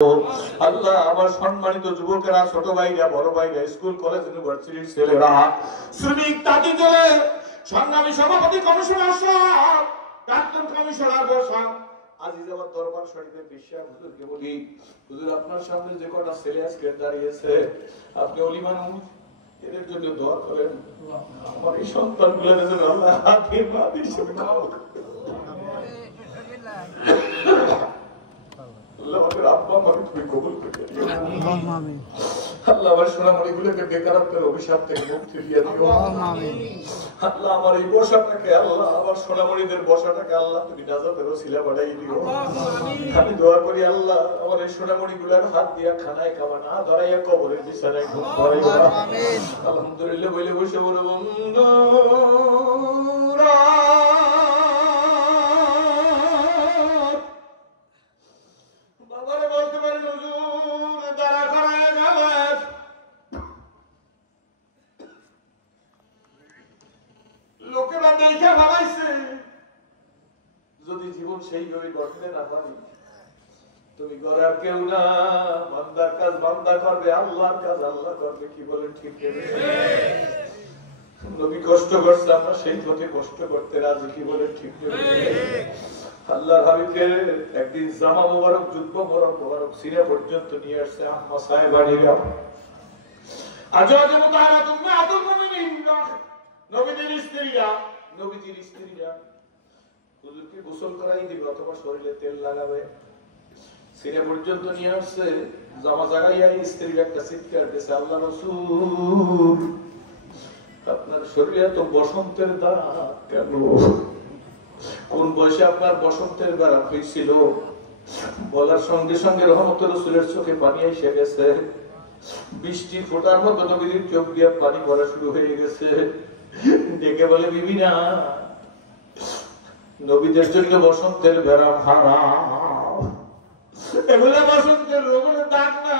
আল্লাহ আমার সম্মানিত যুবকেরা, ছোট ভাইরা, বড় ভাইরা, স্কুল কলেজ ইউনিভার্সিটির ছেলেরা, শ্রমিক তাঁতি চলে সংগ্রামী সভাপতি কমিশনার সাহেব, প্রাক্তন কমিশনার বসান আজিজাবাদ দরবার শরীফের বিশ্বাস হুজুরকে বলি, হুজুর আপনার সামনে যে কটা ছেলে আজকে দাঁড়িয়েছে, আপনি ওলি মানুষ, এদের জন্য দোয়া করেন। আমার এই সন্তানগুলোর জন্য আল্লাহ হাতের মাটি হিসেবে দাও। আল্লাহ আমাদের আব্বা আমাকে তুমি কবুল করে দিও। আল্লাহ আমার সোনামণিগুলোকে বেকারত্বের অভিশাপ থেকে মুক্তি দিয়ে দিও। আল্লাহ আমার এই বসাটাকে, আল্লাহ আমার সোনামণিদের বসাটাকে আল্লাহ তুমি নাজাতের ওসিলা বানাই দিও। আমি দোয়া করি আল্লাহ আমার এই সোনামণিগুলোর হাত দিয়া খানায় খাওয়া না ধরাইয়া কবরের বিছানায় ঘুম করাইয়া। আলহামদুলিল্লাহ বলে বসে বলে বন্ধুরা, বলতে পারেন হুজুর দাঁড়া করায় গেলেন, লোকেরা দেখে ভাবাইছে যদি জীবন সেইভাবে গঠনে না পারি, তুমি করার কেউ না, বান্দার কাজ বান্দা করবে, আল্লাহর কাজ আল্লাহ করবে। কি বলেন ঠিক নেবে? নবী কষ্ট করছে, আমরা সেই পথে কষ্ট করতে রাজি। কি বলেন ঠিক নেবে? আল্লাহর হাবিবকে একদিন জামা মোবারক, জুব্বা মোবারক সিনা পর্যন্ত নিয়ে আসছে আম্মা সাহেবানিরা। আজওয়াজু মুতাহারাতুম মিআতুল মুমিনিন, নবীজির স্ত্রীরা হুজুরকে গোসল করাই দিবে অথবা শরীরে তেল লাগাবে, সিনা পর্যন্ত নিয়ে আসছে। জামা জাগাইয়া স্ত্রীর একটা চিৎকার দিয়েছে, আল্লাহ রাসূল আপনার শরীরে তো বসন্তের দাগ কেন? কোন বয়সে আপনার বসন্তের বেড়া হয়েছিল? বলার সঙ্গে সঙ্গে রহমতের রাসূলের চোখে পানি এসে গেছে, বৃষ্টির ফোঁটার মতো নবীর চোখ দিয়ে পানি পড়া শুরু হয়ে গেছে। ডেকে বলে, বিবি না, নবীদের জন্য বসন্তের বেড়া হারাম, এগুলা বসন্তের রোগের দাগ না,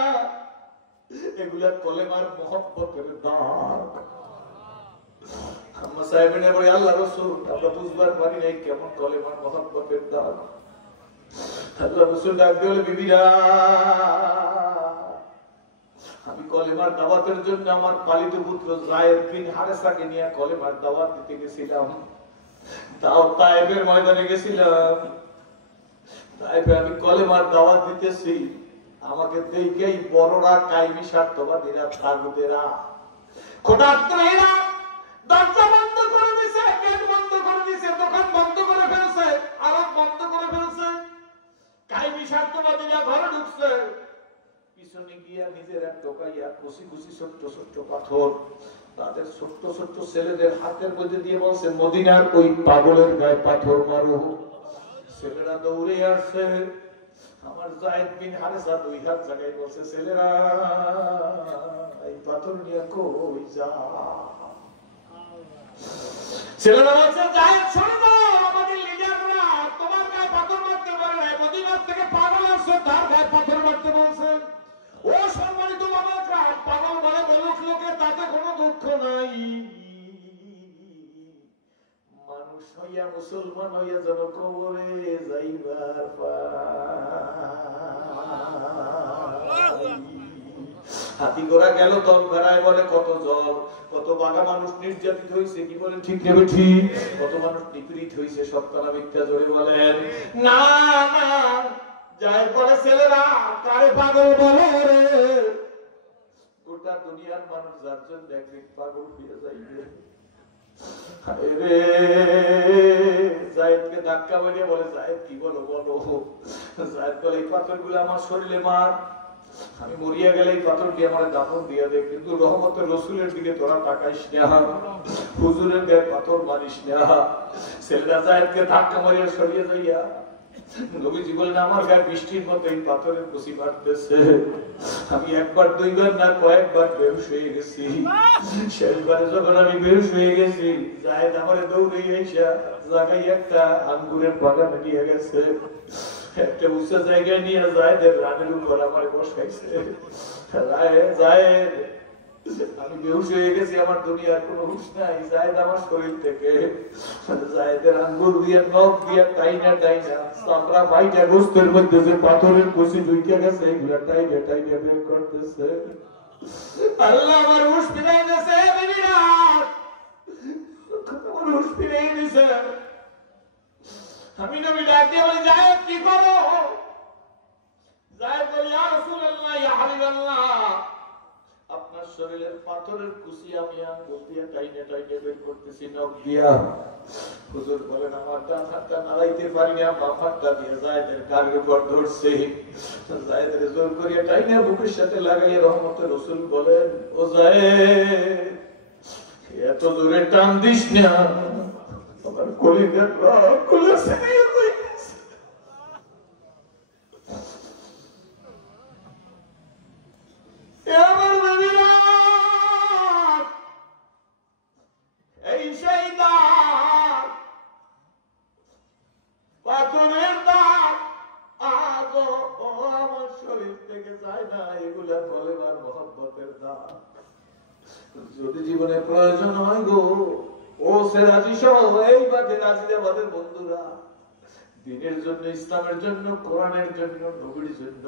এগুলা কলেমার মহব্বতের দাগ। আম্মা সাহেবেনে বলে, আল্লাহ রাসূল আমরা বুঝবার পারি নাই কেমন কলেমার মহব্বতের দাগ। আল্লাহ রাসূল ডাক দিয়ে বলে, বিবিরা আমি কলেমার দাওয়াতের জন্য আমার পালিত পুত্র যায়েদ বিন হারেসাকে নিয়ে কলেমার দাওয়াত দিতে গেছিলাম। তায়েফের ময়দানে গেছিলাম, তায়েফে আমি কলেমার দাওয়াত দিতেছি, আমাকে দেখেই বড়রা, কায়েমি স্বার্থবাদীরা, তাগুদেরা, খোদাত্রীরা দরজা বন্ধ করে দিয়েছে, গেট বন্ধ করে দিয়েছে, দোকান বন্ধ করে ফেলছে, আড়ত বন্ধ করে ফেলছে। কায়েমি স্বার্থবাদীরা ঘরে ঢুকছে, পিছনে গিয়া নিজেরা টোকাইয়া কুচি কুচি ছোট্ট ছোট্ট পাথর তাদের ছোট্ট ছোট্ট ছেলেদের হাতের মধ্যে দিয়ে বলছে, মদিনার ওই পাগলের গায়ে পাথর মারো। ছেলেরা দৌড়ে আসছে, আমার যায়েদ বিন হারেসা দুই হাত জায়গায় বলছে, ছেলেরা এই পাথর নিয়ে কই যা? ছেলেরা বলছে, যায়েদ শোনো, আমাদের লিডাররা তোমার গায়ে পাথর মারতে পারে না, মদিনার থেকে পাগল আসছে, তার গায়ে পাথর মারতে বলছে। ও সম্মানিত বাবারা, পাগল বলে বলুক লোকে, তাতে কোনো দুঃখ নাই। মানুষ হইয়া, মুসলমান হইয়া যেন কবরে যাইবার হাতি ঘোড়া গেল তল ভেড়ায় বলে কত জল, কত বাঘা মানুষ নির্যাতিত হয়েছে। কি বলেন ঠিক নেবে? ঠিক। কত মানুষ নিপীড়িত হয়েছে, সত্য মিথ্যা জোরে বলেন না না। যাই বলে, ছেলেরা কারে পাগল বলে রে? গোটা দুনিয়ার মানুষ যার জন্য একদিন পাগল হয়ে যাইবে। যায়েদকে ধাক্কা মারিয়ে বলে, যায়েদ কি বলো বলো? যায়েদ বলে, এই পাথরগুলো আমার শরীরে মার, আমি মরিয়া গেলে এই পাথর দিয়ে আমার দাফন দিয়ে দে, কিন্তু রহমতের রাসূলের দিকে তোরা তাকাইস না, হুজুরের গায়ে পাথর মারিস না। ছেলেরা যায়েদকে ধাক্কা মারিয়ে সরিয়ে যাইয়া নবীজি বলেন, আমার গায়ে বৃষ্টির মতো এই পাথরের কুচি মারতেছে, আমি একবার দুইবার না কয়েকবার বেহুশ হয়ে গেছি। শেষবারে যখন আমি বেহুশ হয়ে গেছি, যায়েদ আমারে দৌড়ে এসে জায়গায় একটা আঙ্গুরের বাগানে নিয়ে গেছে, একটা উঁচা জায়গায় নিয়ে যায়েদের রানের উপর আমার বসাইছে। যায়েদ আমি বেহুশ হয়ে গেছি, আমার দুনিয়ার কোনো হুঁশ নাই। জায়েদ আমার শরীর থেকে জায়েদের আঙ্গুল দিয়ে নখ দিয়ে টাইনা চামড়া বাইটা গোস্তের মধ্যে যে পাথরের কুচি ঢুকে গেছে এগুলা টাইনা বের করতেছে। আল্লাহ আমার হুঁশ ফিরাই দিয়েছে, আমার হুঁশ ফিরাই দিয়েছে। আমি নবী ডাক দিয়ে বলি, জায়েদ কি করো? জায়েদ বলি, ইয়া রাসূলুল্লাহ, ইয়া হাবিবাল্লাহ, আপনার শরীরের পাথরের কুচি আমি আঙ্গুল দিয়ে টাইনে বের করতেছি নখ দিয়া। হুজুর বলেন, আমার ডান হাতটা নাড়াইতে পারি না, বাম হাতটা দিয়ে জায়েদের গাড়ির উপর ধরছে। জায়েদের জোর করিয়া টাইনে বুকের সাথে লাগাইয়া রহমতের রাসূল বলেন, ও জায়েদ, এত জোরে টান দিস না, আমার কলিজার রগ গুলো ছিঁড়ে যাইতেছে। আমার নবীরা এই সেই দাগ, পাথরের দাগ আজও আমার শরীর থেকে যায় না। এগুলা কলেমার মহব্বতের দাগ। যদি জীবনে প্রয়োজন হয় গো, ও সেরাজি সহ এই বাদে রাজিদাবাদের বন্ধুরা, দিনের জন্য, ইসলামের জন্য, কোরআনের জন্য, নবীর জন্য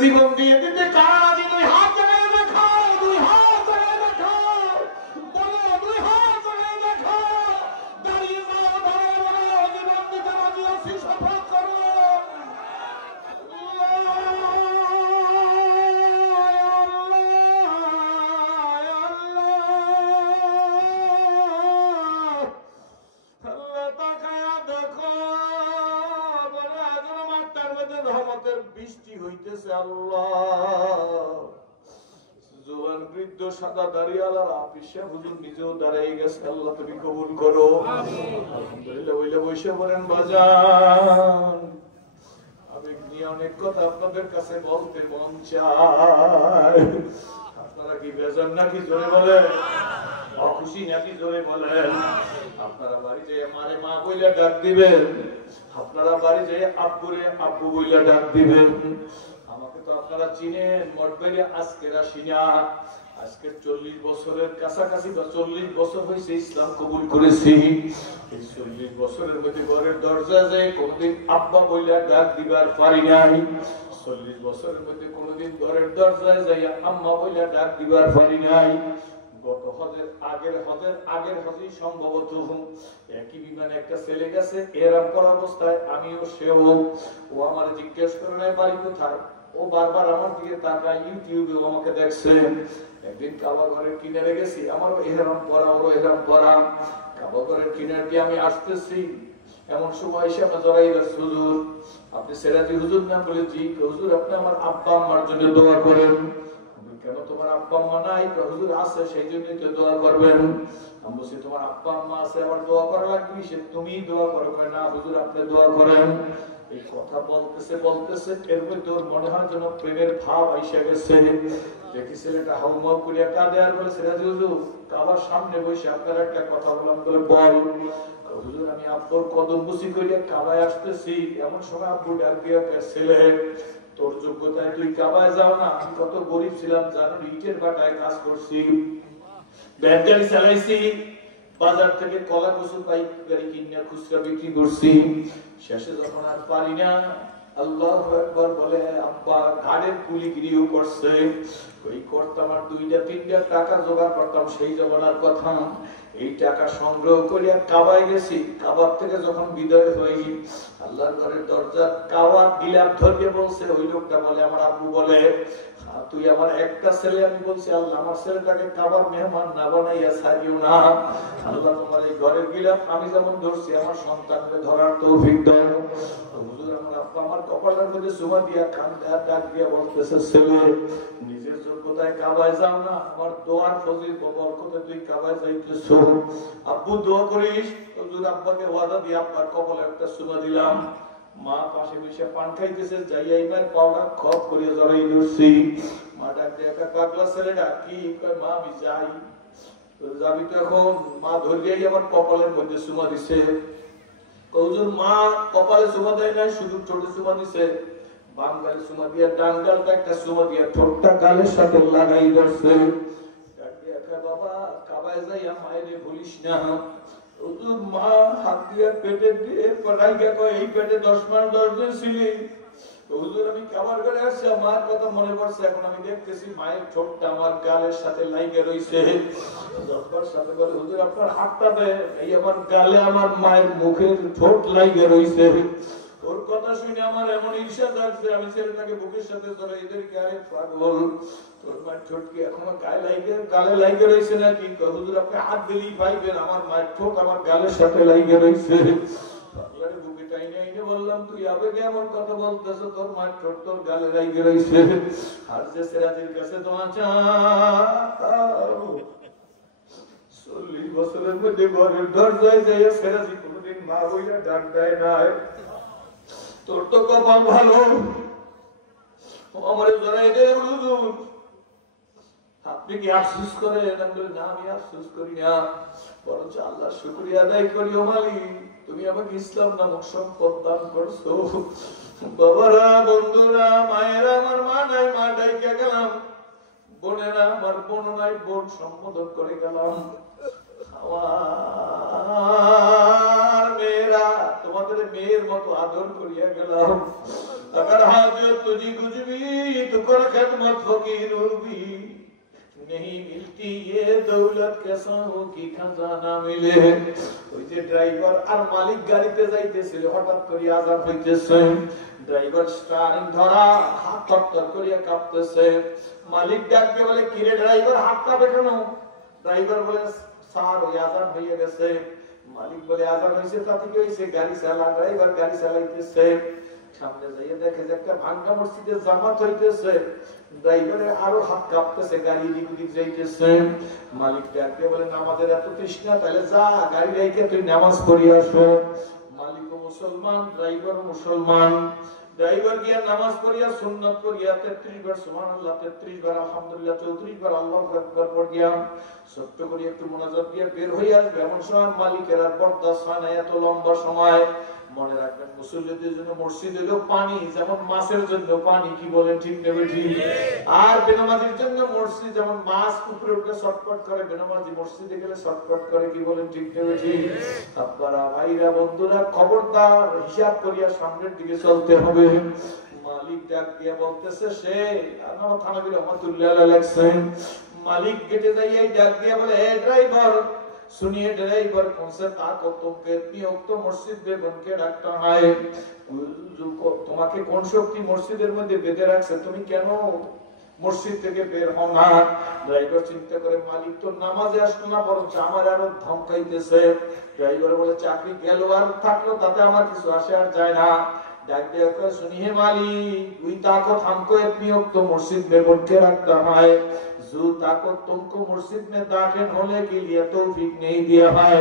জীবন দিয়ে দিতে কারা রাজি? দুই হাত জায়গায় রাখো, দুই হাত জায়গায় রাখো, বলো দুই হাত জায়গায় রাখো। দাঁড়িয়ে যাও, দাঁড়িয়ে বলো, জীবন দিতে রাজি আছি, শপথ করো। বৃষ্টি হইতেছে আল্লাহ। জোয়ান বৃদ্ধ সাদা দাড়িওয়ালারা পিসা হুজুর নিজেও দাঁড়াই গেছে। আল্লাহ তুমি কবুল করো। আলহামদুলিল্লাহ বলে বসে বলেন, বাজান আমি নিয়ে অনেক কথা আপনাদের কাছে বলতে মন চায়। আপনারা কি বেজান নাকি জোরে বলেন? অখুশি নাকি জোরে বলেন? আপনারা বাড়ি যে মারে মা বইলা ডাক দিবেন, আপনারা বাড়ি যে আব্বুরে আব্বু বইলা ডাক দিবেন। আমাকে তো আপনারা চিনেন, মঠবাড়ি আজকে আসি না, আজকে 40 বছরের কাছাকাছি বা 40 বছর হয়েছে ইসলাম কবুল করেছি। এই 40 বছরের মধ্যে ঘরের দরজা যায় কোনদিন আব্বা বইলা ডাক দিবার পারি নাই। 40 বছরের মধ্যে কোনদিন ঘরের দরজায় যাইয়া আম্মা বইলা ডাক দিবার পারি নাই। গত হজের আগের হজেই সম্ভবত একই বিমানে একটা ছেলে গেছে, এরকম করা অবস্থায় আমিও সেও। ও আমার জিজ্ঞেস করে নাই বাড়ি কোথায়, ও বারবার আমার দিকে তাকায়, ইউটিউবে আমাকে দেখছে। একদিন কাবা ঘরের কিনারে গেছি, আমারও এহরাম পরা, ওরও এহরাম পরা। কাবা ঘরের কিনারে দিয়ে আমি আসতেছি, এমন সময় এসে আমার জড়াই গেছে, হুজুর আপনি সেরাজি হুজুর না? বলে জি। হুজুর আপনি আমার আব্বা আম্মার জন্য দোয়া করেন। কেন তোমার আব্বা আম্মা নাই? হুজুর আছে, সেই জন্যই তো দোয়া করবেন। আমি বলছি তোমার আব্বা আম্মা আছে, আবার দোয়া করা লাগবে? সে তুমি দোয়া করো। না হুজুর আপনি দোয়া করেন। এই কথা বলতেছে এর মধ্যে ওর মনে হয় যেন প্রেমের ভাব আইসা গেছে। দেখি ছেলেটা হাউমাউ করিয়া কাঁদে আর বলে, সিরাজি হুজুর কাবার সামনে বসে আপনার একটা কথা বললাম। বলে বল। হুজুর আমি আব্বুর কদম বুঝি করিয়া কাবায় আসতেছি, এমন সময় আব্বু ডাক দিয়া, ছেলে তোর যোগ্যতায় তুই কাবায় যাও না? আমি কত গরিব ছিলাম জানো, ইটের ভাটায় কাজ করছি, ব্যাট গাড়ি চালাইছি, বাজার থেকে কলা কচু পাইকারি কিনে খুচরা বিক্রি করছি। শেষে যখন আর পারি না, আল্লাহু আকবার বলে আব্বা ঘাড়ের কুলিগিরিও করছে। ওই করতাম আর 2-3টা টাকা জোগাড় করতাম সেই জমানার কথা। এই টাকা সংগ্রহ করিয়া কাবায় গেছি। কাবার থেকে যখন বিদায় হই, আল্লাহর ঘরের দরজা কাবার গিলাপ ধরিয়ে বলছে, ওই লোকটা বলে আমার আব্বু বলে, তুই আমার একটা ছেলে। আমি বলছি আল্লাহ আমার ছেলেটাকে কাবার মেহমান না বানাইয়া ছাড়িও না। আল্লাহ তোমার এই ঘরের গিলাপ আমি যেমন ধরছি আমার সন্তানকে ধরার তৌফিক দাও। হুজুর আমার আব্বা আমার কপালের মধ্যে চুমা দিয়া কান্দে আর ডাক দিয়া বলতেছে, ছেলে নিজের যোগ্যতায় কাবায় যাও না, আমার দোয়ার ফজিল বরকতে তুই কাবায় যাইতেছ। আব্বু দোয়া করিস। হুজুর আব্বাকে ওয়াদা দিয়ে আব্বার কপালে একটা চুমা দিলাম। মা পাশে বসে পান খাইতেছে, যাইয়া ইমার পাওয়া খপ করিয়া জড়াই ধরছি। মা ডাক দিয়ে, একটা পাগলা ছেলেটা কি কয়, মা আমি যাই। যাবি তো এখন? মা ধরিয়াই আমার কপালের মধ্যে চুমা দিছে। হুজুর মা কপালে চুমা দেয় নাই, শুধু ছোট চুমা দিছে। বাম গালে চুমা দিয়া ডান গালটা একটা চুমা দিয়া ঠোঁটটা গালের সাথে লাগাই ধরছে। বাবা কাবায় যাইয়া মায়েরে বলিস না, হুজুর মা হাত দিয়া পেটে দিয়ে পড়াইয়া কয় এই পেটে 10 মাস 10 দিন ছিলি। হুজুর আমি কাবার ঘরে আসছি, আমার কথা মনে পড়ছে, এখন আমি দেখতেছি মায়ের ঠোঁটটা আমার গালের সাথে লাইগে রইছে। জব্বার সাথে বলে হুজুর আপনার হাতটা দে, এই আমার গালে আমার মায়ের মুখের ঠোঁট লাইগে রইছে। ওর কথা শুনে আমার এমন ঈর্ষা জাগছে, আমি ছেলেটাকে বুকের সাথে ধরে এদেরকে আরে পাগল তোর মায়ের ঠোঁট কি এখনো গালে লাইগে রয়েছে নাকি? হুজুর আপনি হাত দিলেই পাইবেন আমার মায়ের ঠোঁট আমার গালের সাথে লাইগে রয়েছে। বুকে টাইনে আইনে বললাম তুই আবেগে এমন কথা বলতেছ, তোর মায়ের ঠোঁট তোর গালে লাইগে রয়েছে। আর যে সিরাজের কাছে দোয়া চাও 40 বছরের মধ্যে ঘরের দরজায় যাইয়া সিরাজি কোনোদিন মা বইলা ডাক দেয় নাই। তোর তো কপাল ভালো, আমার জড়াই দে হুজুর। আপনি কি আফসোস করেন? না আমি আফসোস করি না, বরঞ্চ আল্লাহর শুকরিয়া আদায় করি। ও মালিক তুমি আমাকে ইসলাম নামক সম্পদ দান করছো। বাবারা বন্ধুরা মায়েরা আমার মা নাই মা ডাইকা গেলাম, বোনেরা আমার বোন নাই বোন সম্বোধন করে গেলাম। আমার মেয়েরা তোমাদের মেয়ের মতো আদর করিয়া গেলাম। अगर हाजत तुझी कुछ भी तो कर खिदमत फकीर भी नहीं मिलती ये दौलत कैसा हो कि खजाना मिले। ওই যে ড্রাইভার আর মালিক গাড়িতে যাইতেছিল, হঠাৎ করে আযান হইতেছে, ড্রাইভার স্টিয়ারিং ধরা হাত থরথর করিয়া কাঁপতেছে। মালিক ডাকতে বলে কি রে ড্রাইভার হাত কাঁপে কেন? ড্রাইভার বলে স্যার ওই আযান হয়ে গেছে। মালিক বলে আযান হইছে তাতে কি হইছে? গাড়ি চালা, ড্রাইভার গাড়ি চালাইতেছে। সামনে যাইয়ে দেখে যে একটা ভাঙ্গা মসজিদে জামাত হইতেছে, ড্রাইভারে আরো হাত কাঁপতেছে, গাড়ি এদিক ওদিক যাইতেছে। মালিক ডাকতে বলে নামাজের এত তৃষ্ণা, তাহলে যা গাড়ি রেখে তুই নামাজ পড়ে আসো। মালিকও মুসলমান, ড্রাইভার মুসলমান। ড্রাইভার গিয়া নামাজ পড়িয়া সুন্নাত পড়িয়া 33 বার সুবহানাল্লাহ, 33 বার আলহামদুলিল্লাহ, 34 বার আল্লাহু আকবার পড়িয়া ছোট্ট করে একটু মুনাজাত দিয়ে বের হয়ে আসবে। এমন সময় মালিকের আর বরদাস্ত হয় না, এত লম্বা সময়। মনে রাখবেন মুসল্লিদের জন্য মসজিদ হলো পানি, যেমন মাছের জন্য পানি, কি বলেন ঠিক নেবে ঠিক। আর বেনামাজির জন্য মসজিদ যেমন মাছ উপরে উঠলে শর্টকাট করে, বেনামাজি মসজিদে গেলে শর্টকাট করে, কি বলেন ঠিক নেবে ঠিক। আপনারা ভাইরা বন্ধুরা খবরদার হিসাব করিয়া সামনের দিকে চলতে হবে। মালিক ডাক দিয়ে বলতেছে, সে আমার থানাবী রহমাতুল্লাহ আলাইহি লেখছেন, মালিক গেটে যাইয়াই ডাক দিয়ে বলে এ ড্রাইভার सुनिए ड्राइवर कौन से ताकत तुमके इतनी उक्त मस्जिद में बन के रखता है, তোমাকে কোন শক্তি মসজিদের মধ্যে বেঁধে রাখছে, তুমি কেন মসজিদ থেকে বের হও না? ড্রাইভার চিন্তা করে মালিক তো নামাজে আসলো না, বরঞ্চ আমার আরো ধমকাইতেছে। ড্রাইভার বলে চাকরি গেল আর থাকলো তাতে আমার কিছু আসে আর যায় না। ডাক দিয়ে কয় सुनिए मालिक वही ताकत हमको इतनी उक्त मस्जिद में बन के रखता है जो ताकत तुमको मस्जिद में दाखिल होने के लिए तौफीक नहीं दिया है।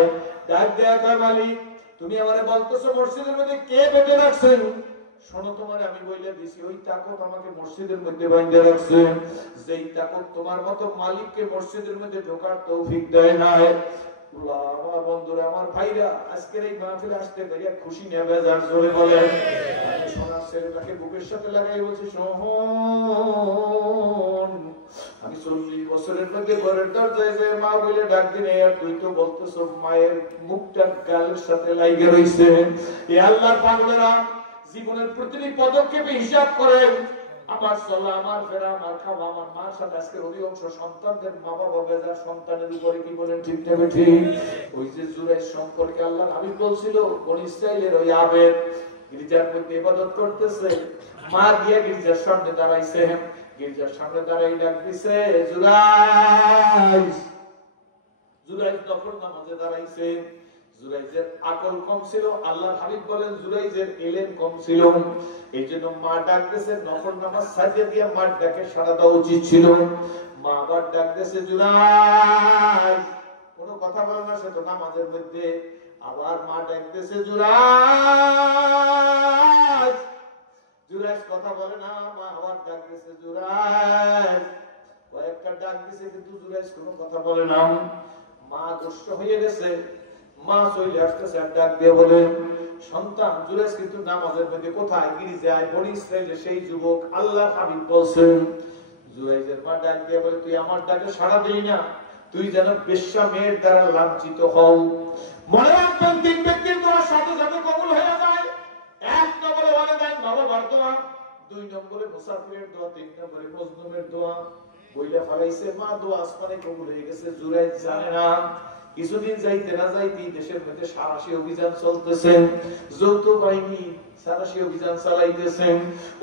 ডাক দিয়ে কয় মালিক তুমি আমারে বলতেছো মসজিদের মধ্যে কে বেঁধে রাখছেন? শোনো তোমারে আমি বইলে দিছি ওই তাকত আমাকে মসজিদের মধ্যে বাঁধে রাখছে, যেই তাকত তোমার মতো মালিককে মসজিদের মধ্যে ঢোকার তৌফিক দেয় না। আমার বন্ধুরা আমার ভাইরা আজকের এই মাহফিলে আসতে পেরে খুশি না বেজার জোরে বলেন। আমি সোনার ছেলেটাকে বুকের সাথে লাগাই বলছি শোন, আমি 40 বছরের মধ্যে ঘরের দরজায় যে মা বলে ডাক দিনে আর তুই তো বলতেছ মায়ের মুখটা গালের সাথে লাইগে রইছে। এ আল্লাহর পাগলেরা জীবনের প্রতিটি পদক্ষেপে হিসাব করেন, আমার চলা আমার ফেরা আমার খাওয়া আমার মার সাথে আজকের অধিকাংশ সন্তানদের মা বাবা বেজার সন্তানের উপরে, কি বলেন ঠিক না ঠিক। ওই যে জুরাইর সম্পর্কে আল্লাহ নবী বলছিল বনি ইসরাইলের ওই আবেদ গির্জার মধ্যে ইবাদত করতেছে, মা গিয়া গির্জার সামনে দাঁড়াইছে, গির্জার সামনে দাঁড়াই ডাক দিছে জুরাইস। জুরাইস নফল নামাজে দাঁড়াইছে। জুরাইজের আকল কম ছিল, আল্লাহর হাবিব বলেন জুরাইজের ইলম কম ছিল, এইজন্য মা ডাক দিয়েছে নফল নামাজ সাজিয়ে দিয়ে মার ডাকে সাড়া দেওয়া উচিত ছিল। মা আবার ডাক দিয়েছে জুরাইজ, কোনো কথা বলে না সে তো নামাজের মধ্যে। আবার মা ডাক দিয়েছে জুরাইজ, জুরাইজ কথা বলে না। মা আবার ডাক দিয়েছে জুরাইজ, কয়েকটা ডাক দিয়েছে কিন্তু জুরাইজ কোনো কথা বলে না। মা দুষ্ট হয়ে গেছে, মা চলে আসতেছে আর ডাক দিয়ে বলে সন্তান জুরাইজ কিন্তু নামাজের মধ্যে কোথায় গির্জায় বনি ইসরাইলের সেই যুবক আল্লাহ হাবিব বলছেন জুরাইজের মা ডাক দিয়ে বলে তুই আমার ডাকে সাড়া দিই না, তুই যেন বেশ্যা মেয়ের দ্বারা লাঞ্ছিত হও। মনে রাখবেন 3 ব্যক্তির দোয়া সাথে সাথে কবুল হয়ে যায়। 1 নম্বরে ওয়ালিদাইন বাবার দোয়া, 2 নম্বরে মুসাফিরের দোয়া, 3 নম্বরে মজলুমের দোয়া। বইলা ফলাইছে মা দোয়া আসমানে কবুল হয়ে গেছে। জুরাইজ জানে না কিছুদিন যাইতে না যাইতে দেশের মধ্যে সারাশি অভিযান চলতেছে, যৌথ বাহিনী সারাশি অভিযান চালাইতেছে।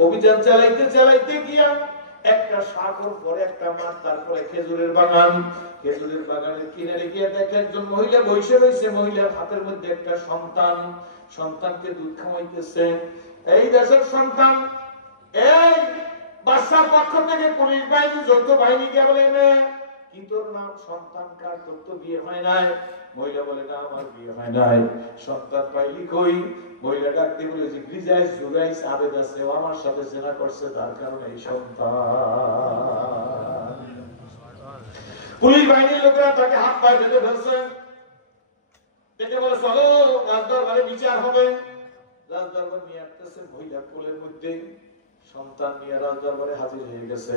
অভিযান চালাইতে চালাইতে গিয়া একটা সাগর পরে একটা মাঠ, তারপরে খেজুরের বাগান। খেজুরের বাগানের কিনারে গিয়ে দেখে একজন মহিলা বসে রয়েছে। মহিলার হাতের মধ্যে একটা সন্তান, সন্তানকে দুধ খাওয়াইতেছে। এই দেশের সন্তান, এই বাদশার পক্ষ থেকে পুলিশ বাহিনী যৌথ বাহিনী কে বলে কি তোর নাম, সন্তান কার, তোর তো বিয়ে হয় নাই। মহিলা বলে না আমার বিয়ে হয় নাই। সন্তান পাইলি কই? মহিলা ডাক দিয়ে বলে যে গির্জায় জুরাইজ আবেদ আছে, ও আমার সাথে জেনা করছে, তার কারণে এই সন্তান। পুলিশ বাহিনীর লোকেরা তাকে হাত পায়ে বেঁধে ফেলছে। দেখে বলে চলো রাজদরবারে বিচার হবে। রাজদরবার নিয়ে আসতেছে, মহিলা কোলের মধ্যে সন্তান নিয়ে রাজদরবারে হাজির হয়ে গেছে।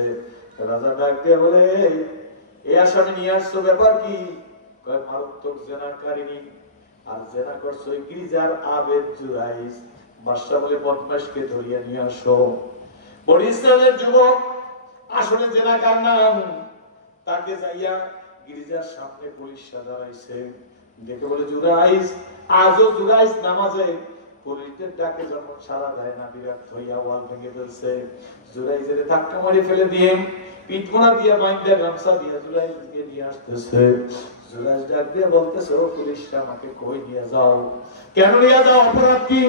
রাজা ডাক দিয়ে বলে এই আসামি নিয়ে আসছো, ব্যাপার কি? মারাত্মক জেনাকারিনী, আর জেনা করছো গির্জার আবেদ জুরাইজ। বাদশা বলে বদমাশকে ধরিয়া নিয়ে আসো। বনি ইসরাইলের যুবক আসলে জেনাকার নাম। তাকে যাইয়া গির্জার সামনে পুলিশরা দাঁড়াইছে। দেখে বলে জুরাইজ, আজও জুরাইজ নামাজে পুলিশদের ডাকে যখন সাড়া দেয় না, বিরক্ত হইয়া ওয়াল ভেঙে ফেলছে। জুরাইজের ধাক্কা মারি ফেলে দিয়ে পিঠমোনা দিয়ে বাইন্দা গামছা দিয়ে জুরাইজকে নিয়ে আসতেছে। জুরাইজ ডাক দিয়ে বলতেছে ও পুলিশরা আমাকে কই নিয়ে যাও? কেন নিয়ে যাও? অপরাধ কি?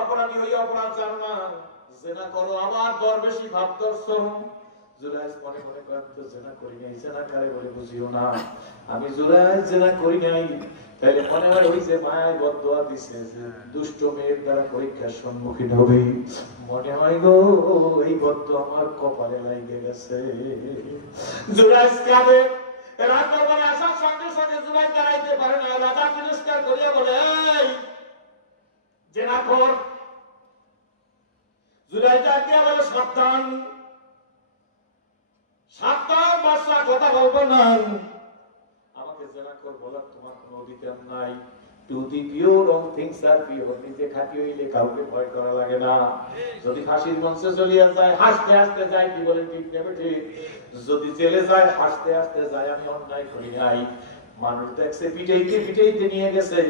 অপরাধী হই অপরাধ জানো না, জেনা করো আবার দরবেশি ভাব দর্শন। জুরাইজ মনে মনে কয় আমি তো জেনা করি নাই। জেনা কারে বলে বুঝিও না, আমি জুরাইজ জেনা করি নাই। তাইলে মনে হয় ওই যে মায় বদদোয়া দিছে যে দুষ্ট মেয়ের দ্বারা পরীক্ষার সম্মুখীন হবে, মনে হয় গো এই বদদোয়া আমার কপালে লাগে গেছে। জুরাইজ কাঁদে। রাজদরবারে আসার সঙ্গে সঙ্গে জুরাইজ দাঁড়াইতে পারে না। রাজা তিরস্কার করিয়া বলে এই জেনাখোর। জুরাইজ ডাক দিয়া বলে সাবধান, সাবধান, বাদশা কথা বলবো না। আমাকে জেনাখোর বলার তোমার কোনো অধিকার নাই। To the pure all things are pure. নিজে খাঁটি হইলে কাউকে ভয় করা লাগে না। যদি ফাঁসির মঞ্চে চলিয়া যায় হাসতে হাসতে যায়, কি বলেন ঠিক নেবে ঠিক? যদি জেলে যায় হাসতে হাসতে যায়, আমি অন্যায় করি নাই। মানুষ দেখছে পিটাইতে পিটাইতে নিয়ে গেছে,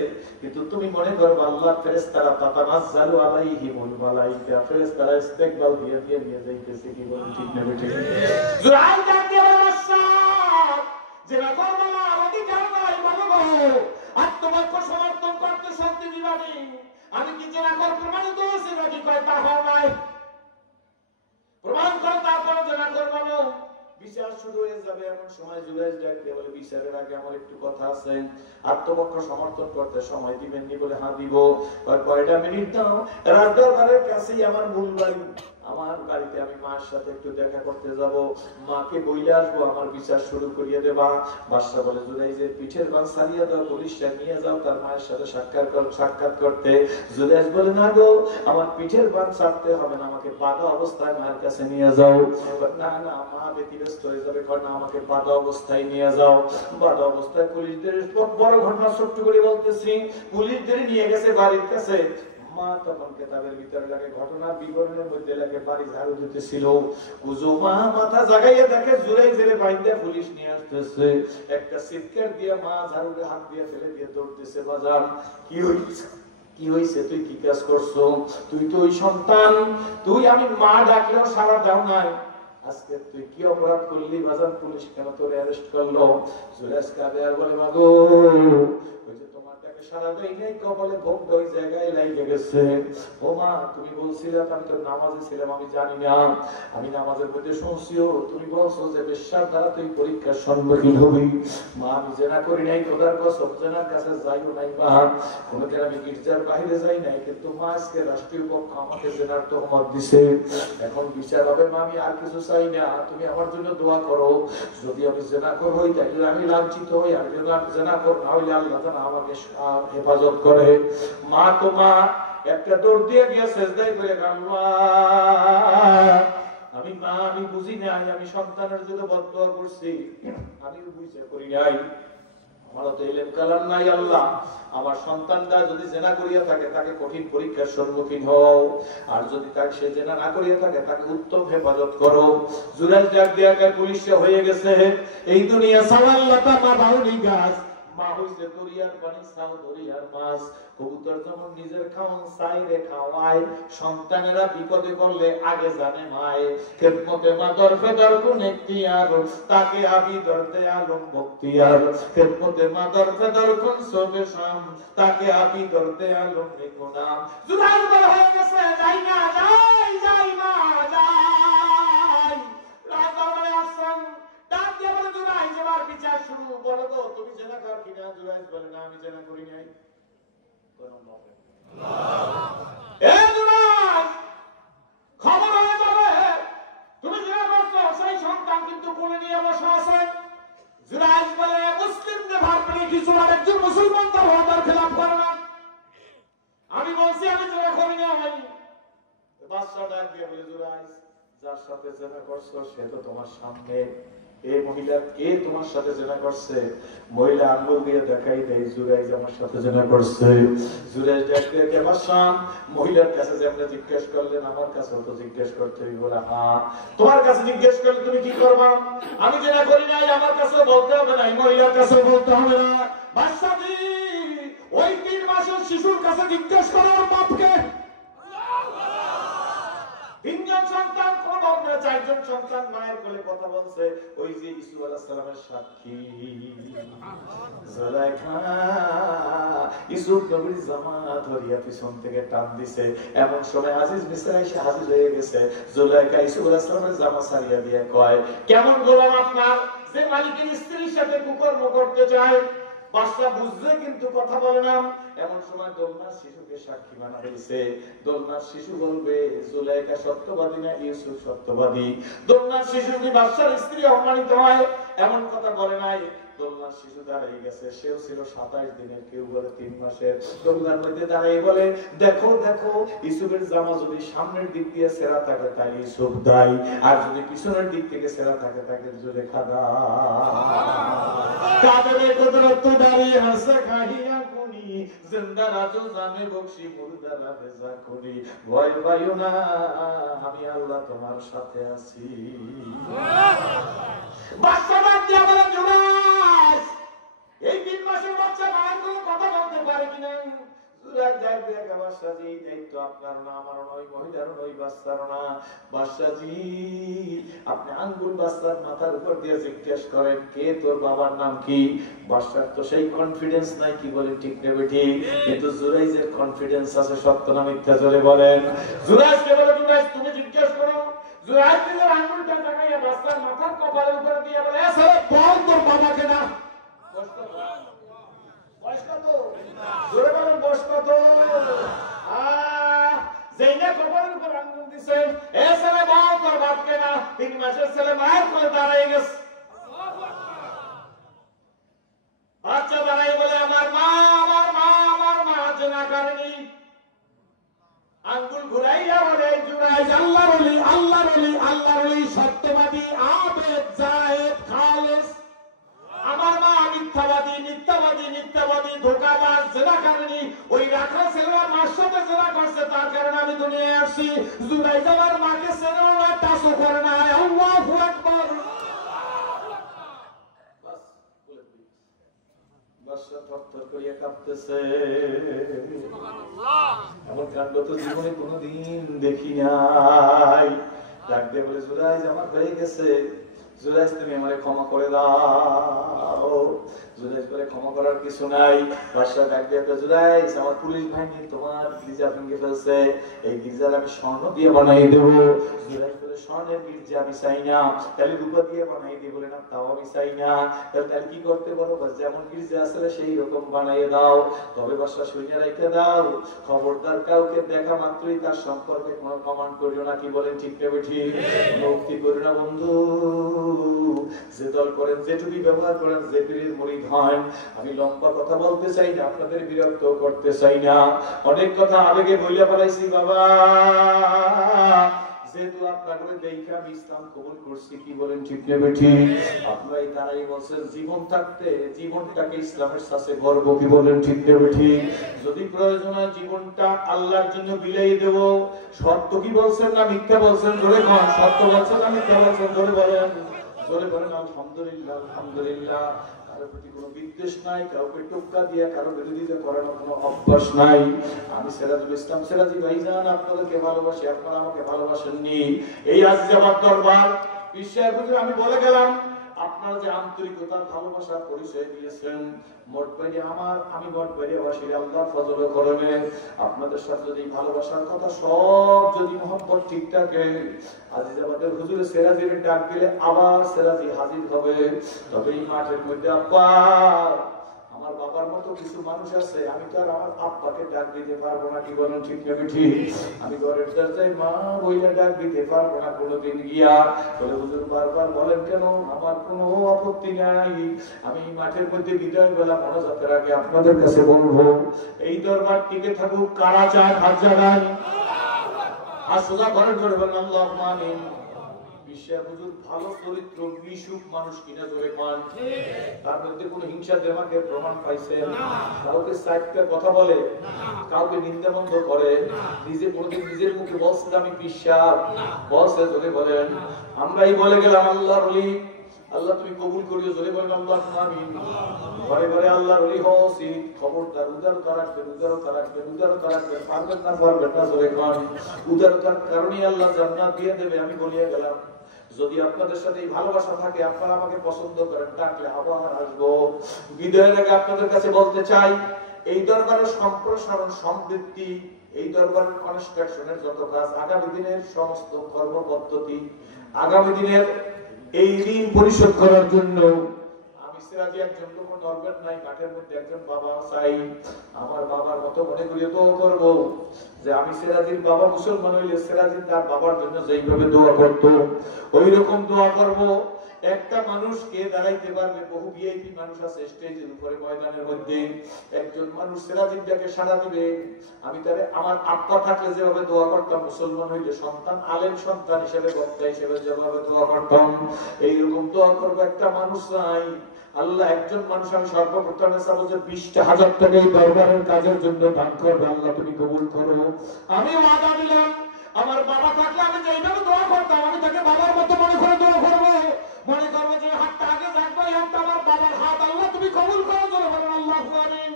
কিন্তু তুমি মনে করো আল্লাহর ফেরেশতারা তাতানাজ্জালু আলাইহিমুল মালাইকা, ফেরেশতারা ইস্তেকবাল দিয়ে দিয়ে নিয়ে যাইতেছে, কি বলেন ঠিক নেবে ঠিক? জুরাইজ ডাক দিয়ে বলছে জেনা করব না, অধিকার নাই বাবা। আত্মবাক্য সমর্থন করতে শক্তি দিবানি। আমি কি জেনা কর প্রমাণিত হয়েছে নাকি? কয় তা হয় নাই। প্রমাণ করো, তারপরে জেনা করব না। বিচার শুরু হয়ে যাবে। এমন সময় জুরাইজ ডাক দিয়ে বলে বিচারের আগে আমার একটু কথা আছে। আত্মপক্ষ সমর্থন করতে সময় দিবেন নি? বলে হ্যাঁ দিব। কয়টা মিনিট দাও। রাজদরবারের কাছেই আমার মূল বাড়ি, আমার বাড়িতে আমি মার সাথে একটু দেখা করতে যাব, মাকে বইলে আসবো, আমার বিচার শুরু করিয়ে দেবা। বাদশা বলে জুরাইজের পিঠের বাল ছাড়িয়ে দাও, পুলিশরা নিয়ে যাও তার মায়ের সাথে সাক্ষাৎ করতে। জুরাইজ বলে না গো, আমার পিঠের বাল ছাড়তে হবে না, আমাকে বাঁধা অবস্থায় মায়ের কাছে নিয়ে যাও। না না, মা ব্যতিব্যস্ত হয়ে যাবে, কারণ আমাকে বাঁধা অবস্থায় নিয়ে যাও। বাঁধা অবস্থায় পুলিশদের বড় ঘটনা ছোট্ট করে বলতেছি। পুলিশদের নিয়ে গেছে বাড়ির কাছে। মা তখন কেতাবের ভিতরে লাগে ঘটনার বিবরণের মধ্যে লাগে বাড়ি ঝাড়ু দিতেছিল। উজু মা মাথা জাগাইয়া দেখে জুরাইজের বাইন্দা পুলিশ নিয়ে আসতেছে। একটা চিৎকার দিয়ে মা ঝাড়ুতে হাত দিয়ে ফেলে দিয়ে দৌড়তেছে বাজার। কি হইছে? কি হইছে? তুই কি কাজ করছো? তুই তো ওই সন্তান, তুই আমি মা ডাকলেও সারা দাও নাই। আজকে তুই কি অপরাধ করলি বাজার? পুলিশ কেন তোরে অ্যারেস্ট করলো? জুরাইজ কাঁদে আর বলে মাগো ওই যে তোমার ডাকে সারা দেই নাই, কপালে ভোগ ওই জায়গায় লাগে গেছে। ও মা তুমি বলছিলে আমি তো নামাজে ছিলাম, আমি জানি না। আমি নামাজের মধ্যে শুনছিও তুমি বলছো যে বেশ্যার দ্বারা তুই পরীক্ষার সম্মুখীন হবি। মা আমি জেনা করি নাই, খোদার কসম জেনার কাছে যাইও নাই মা। কোনোদিন আমি গির্জার বাইরে যাই নাই, কিন্তু মা আজকে রাষ্ট্রীয় পক্ষ আমাকে জেনার তহমত দিছে। এখন বিচার হবে মা, আমি আর কিছু চাই না, তুমি আমার জন্য দোয়া করো। যদি আমি জেনাখোর হই তাহলে আমি লাঞ্ছিত হই, আর যদি আমি জেনাখোর না হইলে আল্লাহ তাআলা আমাকে হেফাজত করে। মা তো মা, একটা দৌড় দিয়ে গিয়ে সেজদায় করে আল্লাহ আমি বুঝি নাই, আমি সন্তানের জন্য বদদোয়া করছি, আমি বুঝে করি নাই, আমারও তো ইলম কালাম নাই আল্লাহ, আমার সন্তানটা যদি জেনা করিয়া থাকে তাকে কঠিন পরীক্ষার সম্মুখীন হও, আর যদি তাকে সে জেনা না করিয়া থাকে তাকে উত্তম হেফাজত করো। জুরাইজ ডাক দিয়া কয় পুলিশে হয়ে গেছে এই দুনিয়া সাওয়াল্লাতা মা বাউলি গাছ, মা হইছে দরিয়ার পানি, সাও দরিয়ার মাছ, কবুতর যেমন নিজের খাওয়ান চাইরে খাওয়ায়, সন্তানেরা বিপদে পড়লে আগে জানে মায়, খেদমতে মা দরফে দরকুন এখতিয়ার, তাকে আবি দরতে আলম বখতিয়ার, খেদমতে মা দরফে দরকুন সবে শাম, তাকে আবি দরতে আলম নেকুনাম। জুরাইজ বল হয়ে গেছে, যাই না যাই মা যাই, রাত দরবারে আসছেন, ডাক দিয়ে বলে জুরাইজ এবার বিচার শুরু, বলো তো তুমি জেনা কর কিনা? জুরাইজ বলে না আমি জেনা করি নাই। খবর হয়ে যাবে তুমি জেনা করছো, সেই সন্তান কিন্তু কোলে নিয়ে বসে আছে। জুরাইজ বলে মুসলিমদের ভাবলে কিছু আরেকজন মুসলমান তার ওয়াদার খেলাফ করে না, আমি বলছি আমি জেনা করি নাই। বাদশা ডাক দিয়ে বলে জুরাইজ যার সাথে জেনা করছো সে তো তোমার সামনে, এই মহিলা কে তোমার সাথে জেনা করছে? মহিলা আঙ্গুল দিয়ে দেখাই দেয় জুরাইজ আমার সাথে জেনা করছে। জুরাইজ ডাকতে কে বাদশা মহিলার কাছে যে আপনি জিজ্ঞেস করলেন আমার কাছে তো জিজ্ঞেস করতে হইব না? হ্যাঁ, তোমার কাছে জিজ্ঞেস করলে তুমি কি করবা? আমি জেনা করি নাই, আমার কাছে বলতে হবে না, মহিলার কাছে বলতে হবে না। বাদশা জি ওই 3 মাসের শিশুর কাছে জিজ্ঞেস করার বাপকে, 3 জন সন্তান, কোন আপনার 4 জন সন্তান মায়ের কোলে কথা বলছে, ওই যে ইসু আলাইহিস সালামের সাক্ষী জুলাইখা ইসুফ নবীর জামা ধরিয়া পিছন থেকে টান দিছে, এমন সময় আজিজ মিসরা এসে হাজির হয়ে গেছে। জুলাইখা ইসুফ আলাইহিস সালামের জামা ছাড়িয়া দিয়ে কয়, কেমন গোলাম আপনার যে মালিকের স্ত্রীর সাথে কুকর্ম করতে চায়? বাদশা বুঝলে কিন্তু কথা বলে না। এমন সময় দোলনার শিশুকে সাক্ষী বানা হয়েছে, দোলনার শিশু বলবে জুলাইখা সত্যবাদী না ইউসুফ সত্যবাদী? দোলনার শিশু কি বাদশার স্ত্রী অপমানিত হয়? এমন কথা বলে নাই। দোলনার শিশু দাঁড়িয়ে গেছে, সেও ছিল 27 দিনের, কেউ বলে 3 মাসের। দোলনার মধ্যে দাঁড়িয়ে বলে দেখো দেখো ইউসুফের জামা যদি সামনের দিক দিয়ে ছেঁড়া থাকে তাই ইউসুফ দায়ী, আর যদি পিছনের দিক থেকে ছেঁড়া থাকে তাকে জুলেখা দায়ী। কাদের কুদরত দাঁড়িয়ে হাসে খাহিয়া কুনি, জিন্দা রাজু জানে বকশি মুর্দা না বেজা কুনি, ভয় পাইও না আমি আল্লাহ তোমার সাথে আছি। বাদশা ডাক দিয়া বলে জুরাইজ এই 3 মাসের বাচ্চা মায়ের কোনো কথা বলতে পারে কিনা? জুরাইজ ডাক দিয়া কে বাদশা জি দায়িত্ব আপনার না, আমার নয়, মহিলার নয়, বাচ্চার না। বাদশা জি আপনি আঙ্গুল বাচ্চার মাথার উপর দিয়ে জিজ্ঞেস করেন কে তোর বাবার নাম কি? বাদশার তো সেই কনফিডেন্স নাই, কি বলেন ঠিক নেবে ঠিক, কিন্তু জুরাইজের কনফিডেন্স আছে। সত্য না মিথ্যা জোরে বলেন। জুরাইজ কে বলে জুরাইজ তুমি জিজ্ঞেস করো। জুরাইজ নিজের আঙ্গুলটা দেখাইয়া বাচ্চার মাথার কপালের উপর দিয়ে বলে এ সালে বল তোর বাবাকে না। বয়স কত? জোরে বলেন বয়স কত? যেইনা কপালের উপর আঙ্গুল দিছে এ সালে বল তোর বাপকে না। 3 মাসের ছেলে মায়ের কোলে দাঁড়িয়ে গেছে। বাচ্চা দাঁড়াই বলে আমার মা জেনা করেনি। আঙ্গুল ঘুরাইয়া বলে জুরাইজ আল্লাহর ওলি সত্যবাদী আবেদ জায়েদ খালেস। আমার মা মিথ্যাবাদী ধোঁকাবাজ জেনা করেনি। ওই রাখা ছেলেরা মার সাথে জেনা করছে, তার কারণে আমি দুনিয়ায় আসছি। জুরাইজ আমার মাকে চেনেও না, টাচও করে না। আল্লাহু আকবার। বাদশা থরথর করিয়া কাঁপতেছে। এমন কাণ্ড তো জীবনে কোনোদিন দেখি নাই। ডাক দিয়ে বলে জুরাইজ আমার হয়ে গেছে, জুরাইজ তুমি আমারে ক্ষমা করে দাও। জুরাইজ বলে ক্ষমা করার কিছু নাই। বাদশা ডাক দিয়ে জুরাইজ আমার পুলিশ বাহিনী তোমার গির্জা ভেঙে ফেলছে, এই গির্জার আমি স্বর্ণ দিয়ে বানাই দেবো। জুরাইজ বলে স্বর্ণের গির্জা আমি চাই না, তাহলে রূপা দিয়ে বানাই দিয়ে বলে না তাও আমি চাই না। তাহলে কি করতে বলো? যেমন গির্জা আসলে সেই রকম বানাইয়ে দাও। তবে বাদশা সৈন্য রেখে দাও, খবরদার কাউকে দেখা মাত্রই তার সম্পর্কে কোনো কমান্ড করিও না। কি বলেন ঠিক নেবে ঠিক? মুক্তি করি না বন্ধু। যে দল করেন, যেটুকু ব্যবহার করেন, যে পীরের মুরিদ হয়। আমি লম্বা কথা বলতে চাই না, আপনাদের বিরক্ত করতে চাই না। অনেক কথা আবেগে বইলা ফেলাইছি বাবা। যেহেতু আপনাদের দেখে আমি ইসলাম কবুল করছি, কি বলেন ঠিক না ঠিক? আপনারাই তারাই বলছেন জীবন থাকতে জীবনটাকে ইসলামের সাথে গর্ব, কি বলেন ঠিক না ঠিক? যদি প্রয়োজন হয় জীবনটা আল্লাহর জন্য বিলাই দেব। সত্য কি বলছেন না মিথ্যা বলছেন? জোরে কোন, সত্য বলছেন না মিথ্যা বলছেন? জোরে বলেন, জোরে বলেন আলহামদুলিল্লাহ। আলহামদুলিল্লাহ। কারো প্রতি কোনো বিদ্বেষ নাই, কাউকে টোক্কা দিয়া কারো বিরোধিতা করার কোনো অভ্যাস নাই। আমি সিরাজুল ইসলাম সিরাজি ভাইজান আপনাদেরকে ভালোবাসি, আপনারা আমাকে ভালোবাসেননি। এই আজিজাবাদ দরবার বিশ্বাস করে আমি বলে গেলাম, আপনারা যে আন্তরিকতা ভালোবাসার পরিচয় দিয়েছেন, মোট বাইরে আমার, আমি মোট বাইরে বাসি আল্লাহর ফজলে করবে। আপনাদের সাথে যদি ভালোবাসার কথা সব যদি মহব্বত ঠিক থাকে, আজিজাবাদের হুজুরে সিরাজির ডাক দিলে আবার সিরাজি হাজির হবে। তবে এই মাঠের মধ্যে আব্বা, আমার বাবার মতো কিছু মানুষ আছে, আমি তো আর আমার আব্বাকে ডাক দিতে পারবো না, কি বলেন ঠিক না ঠিক? আমি ঘরের দরজায় মা বইলে ডাক দিতে পারবো না কোনোদিন গিয়া। বলে হুজুর বারবার বলেন কেন? আমার কোনো আপত্তি নাই। আমি মাঠের মধ্যে বিদায় বেলা মনোজাতের আগে আপনাদের কাছে বলবো, এই দরবার টিকে থাকুক। কারা চায় হাত জাগান, আর সোজা ঘরের ঘরে বলেন আল্লাহুম্মা আমিন। বিশ্বের হুজুর ভালো চরিত্র, মিশুক মানুষ কিনা জোরে পান, তার মধ্যে কোনো হিংসা দেমাকে প্রমাণ পাইছেন? কাউকে সাইডটা কথা বলে, কাউকে নিন্দা বন্ধ করে, নিজে কোনদিন নিজের মুখে বলছে আমি বিশ্বাস বলছে? জোরে বলেন। আমরাই বলে গেলাম আল্লাহর ওলি, আল্লাহ তুমি কবুল করিও। জোরে বলেন আল্লাহুম্মা আমিন। ঘরে ঘরে আল্লাহর ওলি হওয়া উচিত। খবরদার উদারতা রাখবেন, উদারতা রাখবেন, উদারতা রাখবেন। পারবেন না পারবেন না জোরে পান। উদারতার কারণেই আল্লাহ জান্নাত দিয়ে দেবে, আমি বলিয়া গেলাম। যদি আপনাদের সাথে এই ভালোবাসা থাকে, আপনারা আমাকে পছন্দ করেন, ডাকলে আবার আসবো। বিদায়ের আগে আপনাদের কাছে বলতে চাই, এই দরবারের সম্প্রসারণ, সমৃদ্ধি, এই দরবারের কনস্ট্রাকশনের যত কাজ, আগামী দিনের সমস্ত কর্মপদ্ধতি, আগামী দিনের এই ঋণ পরিশোধ করার জন্য আমি সিরাজি একজন লোক দরকার নাই, মাঠের মধ্যে একজন বাবা চাই। আমার বাবার মতো মনে করিয়ে দোয়া করব, যে আমি সিরাজির বাবা মুসলমান হইলে সিরাজি তার বাবার জন্য যেইভাবে দোয়া করত ওই রকম দোয়া করব। একটা মানুষ কে দাঁড়াইতে পারবে? বহু ভিআইপি মানুষ আছে স্টেজের উপরে, ময়দানের মধ্যে। একজন মানুষ সিরাজিটাকে সাড়া দিবে। আমি তারে আমার আব্বা থাকলে যেভাবে দোয়া করতাম, মুসলমান হইলে সন্তান, আলেম সন্তান হিসেবে, বক্তা হিসেবে যেভাবে দোয়া করতাম, এইরকম দোয়া করবো একটা মানুষ নাই। আল্লাহ একজন মানুষ আমি সর্বপ্রথমে চাবো যে 20,000 টাকা এই দরবারের কাজের জন্য দান করবে। আল্লাহ তুমি কবুল করো। আমি ওয়াদা দিলাম, আমার বাবা থাকলে আমি যেইভাবে দোয়া করতাম, আমি তাকে বাবার মতো মনে করে দোয়া করবো। মনে করবো যে হাতটা আগে থাকবে, এই হাতটা আমার বাবার হাত। আল্লাহ তুমি কবুল করো। জোরে বলেন আল্লাহু আমিন।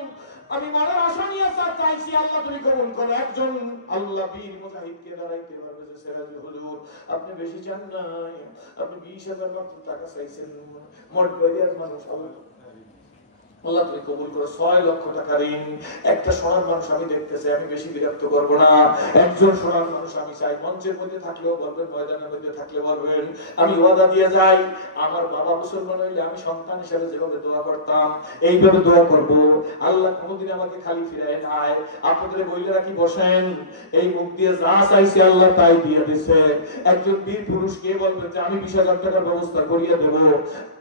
আমি মারার আশা নিয়ে চাইছি, আল্লাহ তুমি কবুল করো। একজন আল্লাহ বীর মুজাহিদকে দাঁড়াইতে পারবে যে সিরাজি হুজুর, আপনি বেশি চান নাই, আপনি 20,000 মাত্র টাকা চাইছেন। মোট বাইরের মানুষ আল্লাহ তুমি কবুল করো। 6 লক্ষ টাকা ঋণ। একটা সোনার মানুষ আমি দেখতে চাই, আমি বেশি বিরক্ত করব না। একজন সোনার মানুষ আমি চাই, মঞ্চের মধ্যে থাকলেও বলবেন, ময়দানের মধ্যে থাকলে বলবেন। আমি ওয়াদা দিয়ে যাই, আমার বাবা মুসলমান হইলে আমি সন্তান হিসেবে যেভাবে দোয়া করতাম এইভাবে দোয়া করব। আল্লাহ কোনোদিন আমাকে খালি ফিরায় নাই। আপনাদের বইলেরা কি বসেন, এই মুখ দিয়ে যা চাইছে আল্লাহ তাই দিয়ে দিছে। একজন বীর পুরুষ কে বলবেন যে আমি 20,000 টাকার ব্যবস্থা করিয়ে দেব?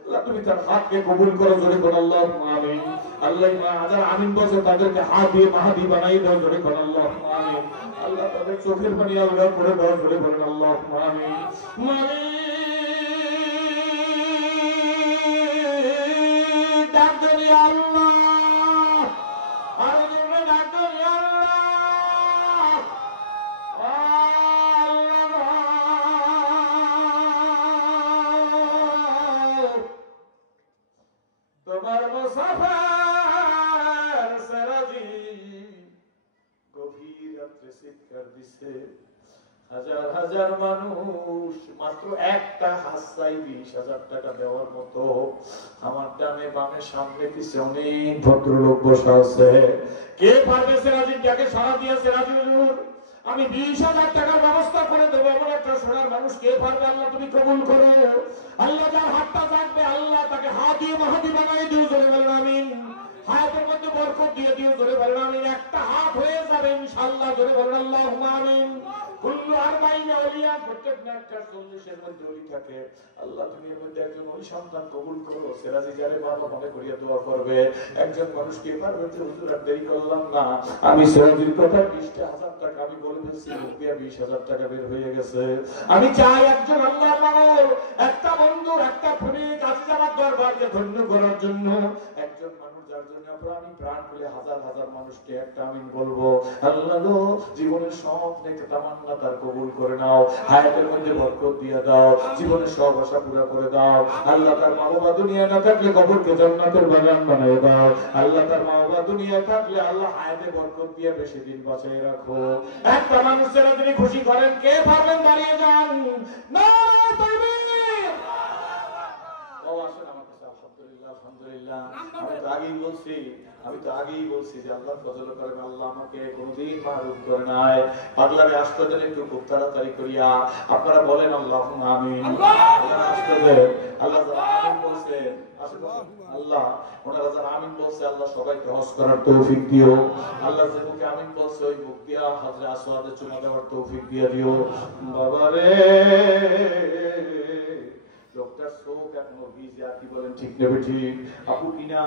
আল্লাহ তুমি তার হাতকে কবুল করো। জোরে বল আল্লাহুম্মা আমিন। আল্লাহ যারা আমিন বলছে তাদেরকে হাত দিয়ে মাহাদি বানাই দাও। জোরে বল আল্লাহুম্মা আমিন। আল্লাহ তাদের চোখের পানি আল্লাহ করে দাও। জোরে বলেন আল্লাহুম্মা আমিন। ডাক দেই আল্লাহ, আর জোরে ডাক দেই আল্লাহ। তোমার মুসাফির সিরাজি গভীর রাতে চিৎকার দিছে, হাজার হাজার মানুষ মাত্র একটা হাত চাই 20,000 টাকা দেওয়ার মতো। আমার ডানে বামে সামনে পিছে অনেক ভদ্রলোক বসা আছে। কে পারবে সিরাজির ডাকে সাড়া দিয়ে? সিরাজি হুজুর আমি 20,000 টাকার ব্যবস্থা করে দেবো, এমন একটা সোনার মানুষ কে পারবে? আল্লাহ তুমি কবুল করো। আল্লাহ যার হাতটা থাকবে আল্লাহ তাকে হাত দিয়ে মাহাদি বানাই দিও। জোরে বলেন আমিন। হাতের মধ্যে বরকত দিয়ে দিও। জোরে বলেন আমিন। একটা হাত হয়ে যাবে ইনশাআল্লাহ। জোরে বলেন আল্লাহুম্মা আমিন। কুল্লু 40 ওলিয়া প্রত্যেক একটা 40 এর মধ্যে ওলি থাকে। আল্লাহ তুমি এর মধ্যে একজন ওলি সন্তান কবুল করো। সিরাজি যারে বাবা মনে করিয়া দোয়া করবে। একজন মানুষ কে পারবে যে হুজুর আর দেরি করলাম না, আমি সিরাজির কথা 20,000 টাকা আমি বলে ফেলছি, মুখ দিয়া 20,000 টাকা বের হয়ে গেছে। আমি চাই একজন আল্লাহর মানুষ, একটা বন্ধু, একটা প্রেমিক আজিজ আমার দরবারকে ধন্য করার জন্য একজন মানুষ যার জন্য আমি প্রাণ খুলে হাজার হাজার মানুষকে একটা আমিন বলবো। আল্লাহ গো জীবনের সব নেক তামান্না তার কবুল করে নাও, হায়াতের মধ্যে বরকত দিয়ে দাও, জীবনের সব আশা পুরো করে দাও। আল্লাহ তার মা বাবা দুনিয়ায় না থাকলে কবরকে জান্নাতের বাগান বানিয়ে দাও। আল্লাহ তার মা বাবা দুনিয়ায় থাকলে আল্লাহ হায়াতে বরকত দিয়ে বেশি দিন বাঁচিয়ে রাখো। একটা মানুষেরা যদি খুশি করেন কে পারবেন দাঁড়িয়ে যান। নারে তাকবীর। ও আসেন আমার কাছে। আলহামদুলিল্লাহ আলহামদুলিল্লাহ। আমি তো আগেই বলছি যে আল্লাহর ফজল করেন, আল্লাহ আমাকে কোনদিন মাহরুম করে নাই। পাগলারে আসতে দেন একটু খুব তাড়াতাড়ি করিয়া। আপনারা বলেন আল্লাহুম্মা আমিন। আসতে দেন। আল্লাহ যারা আমিন বলছে আল্লাহ ওনারা যারা আমিন বলছে আল্লাহ সবাইকে হজ করার তৌফিক দিও। আল্লাহ যে মুখে আমিন বলছে ওই মুখ দিয়া হজরে আসওয়াদে চুমা দেওয়ার তৌফিক দিয়ে দিও। বাবারে ডক্টর শোক এখনো ভিজা, কি বলেন ঠিক নেবে ঠিক? আপু কিনা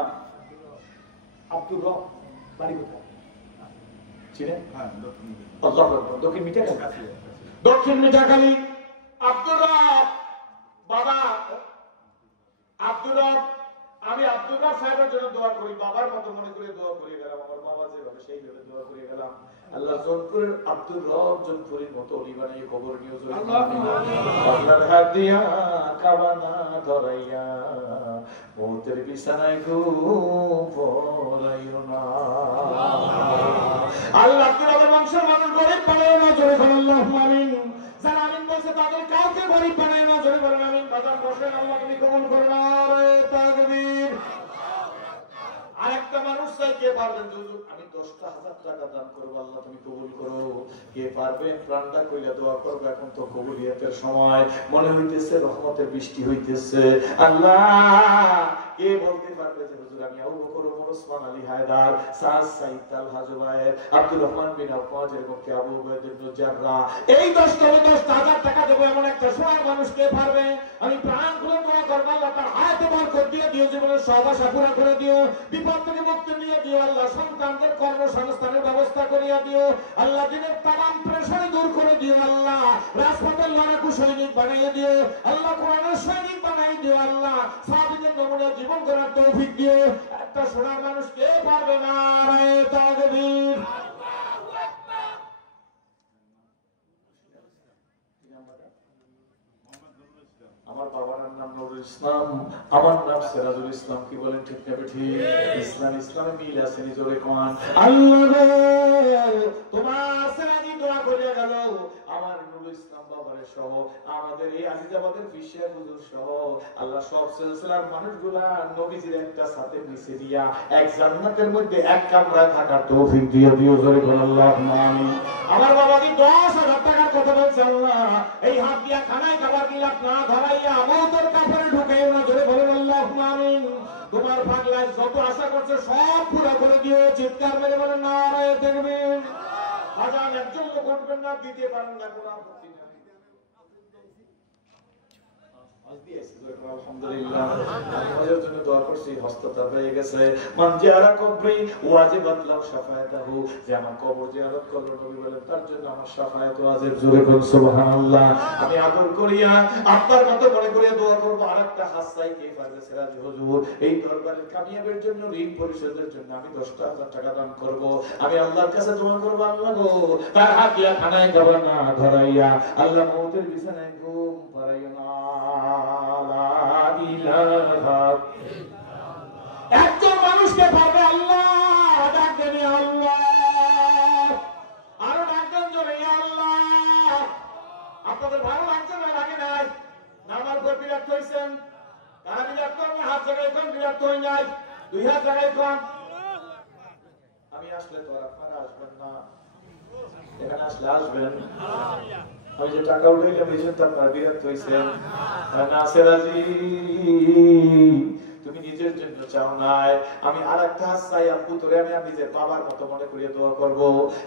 আব্দুর রব বাড়ি কোথায় চিনেন? আল্লাহু আকবার। দক্ষিণ মিঠাখালী। দক্ষিণ মিঠাখালী আব্দুর রব বাবা আব্দুর রব। আমি আব্দুর রব সাহেবের জন্য দোয়া করি, বাবার মতো মনে করে দোয়া করে গেলাম। আমার বাবা যেভাবে সেইভাবে দোয়া করে গেলাম। আল্লাহ জোনপুরের আব্দুর রব জোনপুরের মতো ওলি বানিয়ে কবর নিয়ে চলে আল্লাহর হাত দিয়া কাবানা ধরাইয়া মৌতের বিছানায় ঘুমাইও না। আল্লাহ কিভাবে বংশের মানুষ গরিব বানায় না, জোরে বলেন আল্লাহুম্মা আমিন। যারা আমিন বলছে তাদের কাউকে গরিব বানায় না, জোরে বলেন আমিন। বাজার বসেন, আল্লাহ তুমি কবুল করো। নারে তাকবীর। আরেকটা মানুষ চাই কে পারবেন হুজুর আমি 10,000 টাকা দান করব, আল্লাহ তুমি কবুল করো। কে পারবেন প্রাণটা কইলা দোয়া করব। এখন তো কবুলিয়াতের সময়, মনে হইতেছে রহমতের বৃষ্টি হইতেছে। আল্লাহ কে বলতে পারবে যে হুজুর আমি আবু বকর ওমর ওসমান আলী হায়দার সাদ সাইদ তালহা জুবায়ের আব্দুর রহমান বিন আওফ এর মুখে আবু উবাইদা ইবনে জাররাহ এই 10,000 টাকা দেব এমন একটা সোনার মানুষ কে পারবে? আমি প্রাণ খুলে দোয়া করব আল্লাহ তার হায়াতে বরকত দিয়ে দিও, জীবনের সব আশা পুরা করে দিও, বিপদ থেকে মুক্তি দিয়ে দিও। আল্লাহ সন্তানদের কর্মসংস্থানের ব্যবস্থা করিয়া দিও। আল্লাহ দিনের তামাম প্রেশারি দূর করে দিও। আল্লাহ রাজপথের লড়াকু সৈনিক বানিয়ে দিও। আল্লাহ কোরআনের সৈনিক বানিয়ে দিও। আল্লাহ সাহাবীদের নমুনা জীবন করার তৌফিক দিও। একটা সোনার মানুষ কে পারবে না? নারে তাকবীর। আমার বাবার নাম নুরুল ইসলাম, আমার নাম সিরাজুল ইসলাম। কি বলেন ঠিক না ঠিক? ইসলাম ইসলামে মিল আছে নি, জোরে কোন আল্লাহ তোমার সিরাজি দোয়া করে গেল। আমার নুরুল ইসলাম বাবারে সহ আমাদের এই আজিজাবাদের ফিশিয়া হুজুর সহ আল্লাহ সব সিলসিলার মানুষগুলা নবীজির একটা সাথে মিশে দিয়া এক জান্নাতের মধ্যে এক কামরায় থাকার তৌফিক দিয়ে দিও, জোরে কোন আল্লাহুম্মা আমিন। আমার বাবা কি 10,000 টাকার কথা বলছে আল্লাহ, এই হাত দিয়া খানায় খাবার গিলাপ না ধরাইয়া মওতের কাফরে ঢুকাইও না, জোরে বলেন আল্লাহুম্মা আমিন। তোমার পাগলায় যত আশা করছে সব পুরো করে দিও, চিৎকার মেরে বলেন নারে তাকবীর। আজান একজন লোক উঠবেন না, দিতে পারেন না, কোনো আপত্তি নেই। আলহামদুলিল্লাহ আমাদের জন্য দোয়া করছি, হস্ততা হয়ে গেছে। মান জিয়ারা কবরি ওয়াজিবাত লাহু শাফায়াতুহু, যে আমার কবর জিয়ারত করলো নবী বলেন তার জন্য আমার শাফায়াত ওয়াজিব, জোরে বলুন সুবহানাল্লাহ। আমি আদর করিয়া আপনার মতো মনে করে দোয়া করব। আরেকটা হাসাই কে পারবে? সিরাজি হুজুর এই দরবারের কামিয়াবের জন্য, ঋণ পরিশোধের জন্য আমি 10,000 টাকা দান করব। আমি আল্লাহর কাছে দোয়া করব, আল্লাহ গো তার হাত দিয়া খানায় খাবার না ধরাইয়া আল্লাহ মওতের বিছানায় ঘুম পাড়াইও না। একজন মানুষকে পারবে আল্লাহ ডাকবেন আল্লাহ, আরো ডাকবেন জোরে আল্লাহ। আপনাদের ভালো লাগছে না লাগে নাই? নামার পর বিরক্ত হয়েছেন? কারা বিরক্ত হবে? হাত জায়গায় কোন বিরক্ত হয়ে নাই? 2 হাত জায়গায় কোন? আমি আসলে তো আপনারা আসবেন না, এখানে আসলে আসবেন। আমি যে টাকা উঠাইলাম এই জন্য আপনারা বিরক্ত হয়েছেন। নাসেরাজি তুমি তুমি নিজের জন্য চাও নাই। আমি আরেকটা হাত চাই আব্বু, তোরে আমি নিজের বাবার মতো মনে করিয়ে দোয়া করব।